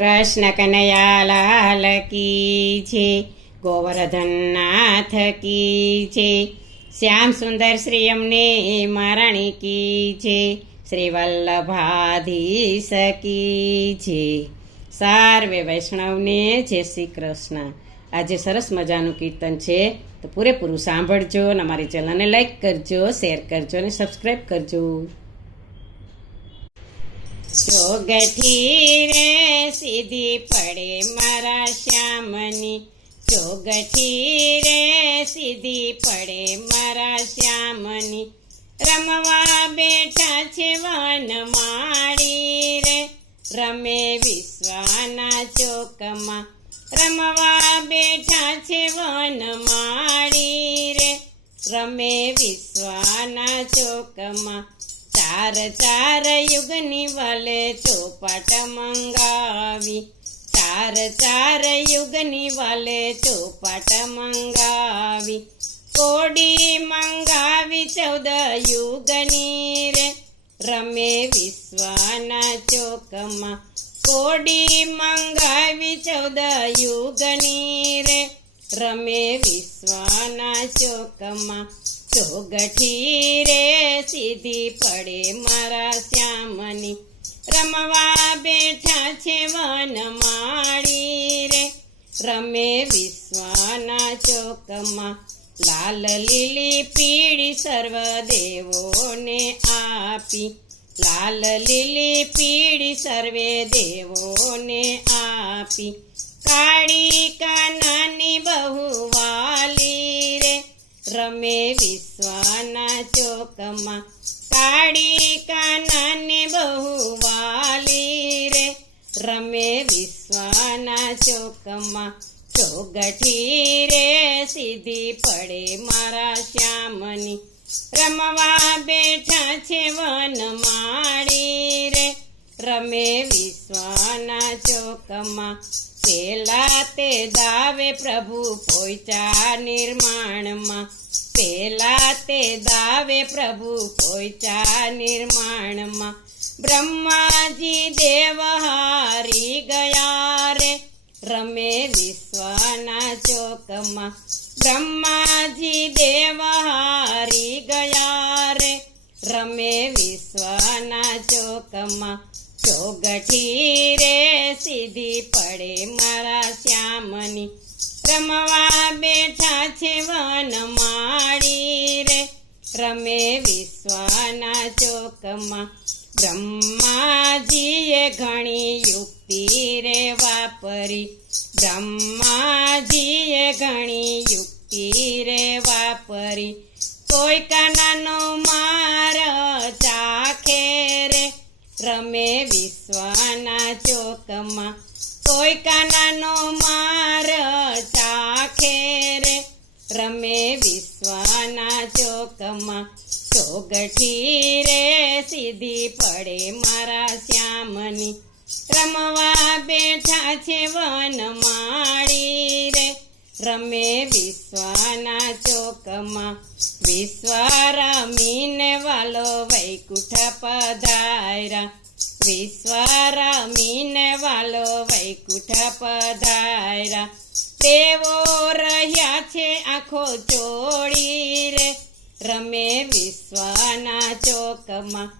કૃષ્ણ કનૈયા લાલ કી છે, ગોવર્ધન નાથ કી છે, શ્યામ સુંદર શ્રી અમને મહારાણી કી છે, શ્રી વલ્લભાધીશ કી છે. સર્વે વૈષ્ણવને જય શ્રી કૃષ્ણ. આજે સરસ મજાનું કીર્તન છે, તો પૂરેપૂરું સાંભળજો અને અમારી ચેનલને લાઈક કરજો, શેર કરજો અને સબસ્ક્રાઈબ કરજો. ચોગઠી રે સીધી પડે મારા શ્યામની, ચોગઠી રે સીધી પડે મારા શ્યામની, રમવા બેઠા છે વનમાળી રે, રમે વિશ્વના ચોકમાં, રમવા બેઠા છે વનમાળી રે, રમે વિશ્વના ચોકમાં. ચાર ચાર યુગની વલે ચોપાટ મંગાવી, ચાર ચાર યુગની વલે ચોપાટ મંગાવી, કોડી મંગાવી 14 યુગની રે, રમે વિશ્વના ચોકમાં, કોડી મંગાવી 14 યુગની રે, રમે વિશ્વના ચોકમાં. ચોગઠી રે સીધી પડે મારા શ્યામની, રમવા બેઠા છે વનમાળી રે, રમે વિશ્વના ચોકમાં. લાલ લીલી પીળી સર્વ દેવોને આપી, લાલ લીલી પીળી સર્વે દેવોને આપી, કાળી કાનાની બહુ વાલી રે, રમે વિશ્વના ચોકમાં. કાળી કાનાને બહુ વાલી રે, રમે વિશ્વના ચોકમાં. ચોગઠી રે સીધી પડે મારા શ્યામની, રમવા બેઠા છે વનમાળી રે, રમે વિશ્વના ચોકમાં. પેલા તે દાવે પ્રભુ પોઈચા નિર્માણમાં, પેલા તે દાવે પ્રભુ પોઈચા નિર્માણમાં, બ્રહ્માજી દેવ હારી ગયા રે, રમે વિશ્વના ચોકમાં. બ્રહ્માજી દેવ હારી ગયા રે, રમે વિશ્વના ચોકમાં. ચોગઠી રે સીધી પડે મારા શ્યામની, રમવા બેઠા છે વનમાળી રે, રમે વિશ્વના ચોકમાં. બ્રહ્માજીએ ઘણી યુક્તિ રે વાપરી, બ્રહ્માજીએ ઘણી યુક્તિ રે વાપરી, કોઈ કાનાનો માર ચાખે રે, રમે વિશ્વના ચોકમાં. કોઈ કાનાનો માર ચાખે રે, રમે વિશ્વના ચોકમાં. ચોગઠી રે સીધી પડે મારા શ્યામની, રમવા બેઠા છે વનમાળી રે, રમે વિશ્વના ચોકમાં. વિશ્વ રમીને વાલો વૈકુંઠ પધાર્યા, વિશ્વ રમીને વાલો વૈકુંઠ પધાર્યા, દેવો રહ્યા છે આંખો ચોળી રે, રમે વિશ્વના ચોકમાં.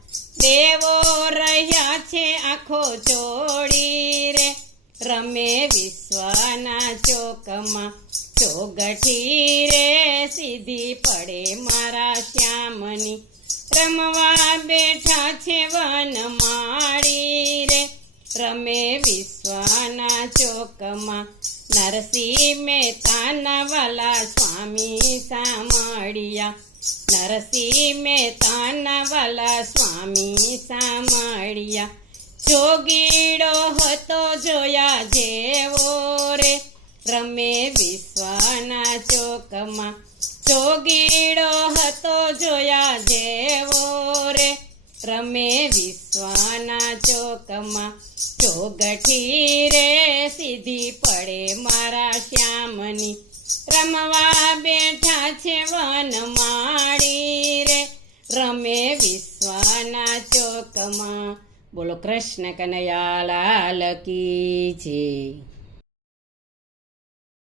દેવો રહ્યા છે આંખો ચોળી રે, રમે વિશ્વના ચોકમાં. ચોગઠી રે સીધી પડે મારા શ્યામની, રમવા બેઠા છે વનમાળી રે, રમે વિશ્વના ચોકમાં. નરસિંહ મહેતાના વાલા સ્વામી સાંભળ્યા, નરસિંહ મહેતાના વાલા સ્વામી સાંભળ્યા, જોગીડો હતો જોયા જેવો રે, રમે વિશ્વના ચોકમાં. જોગીડો હતો જોયા જેવો રે, રમે વિશ્વના ચોકમાં. ચોગઠી રે સીધી પડે મારા શ્યામની, રમવા બેઠા છે વનમાળી રે, રમે વિશ્વના ચોકમાં. બોલો કૃષ્ણ કનૈયા લાલ કી છે.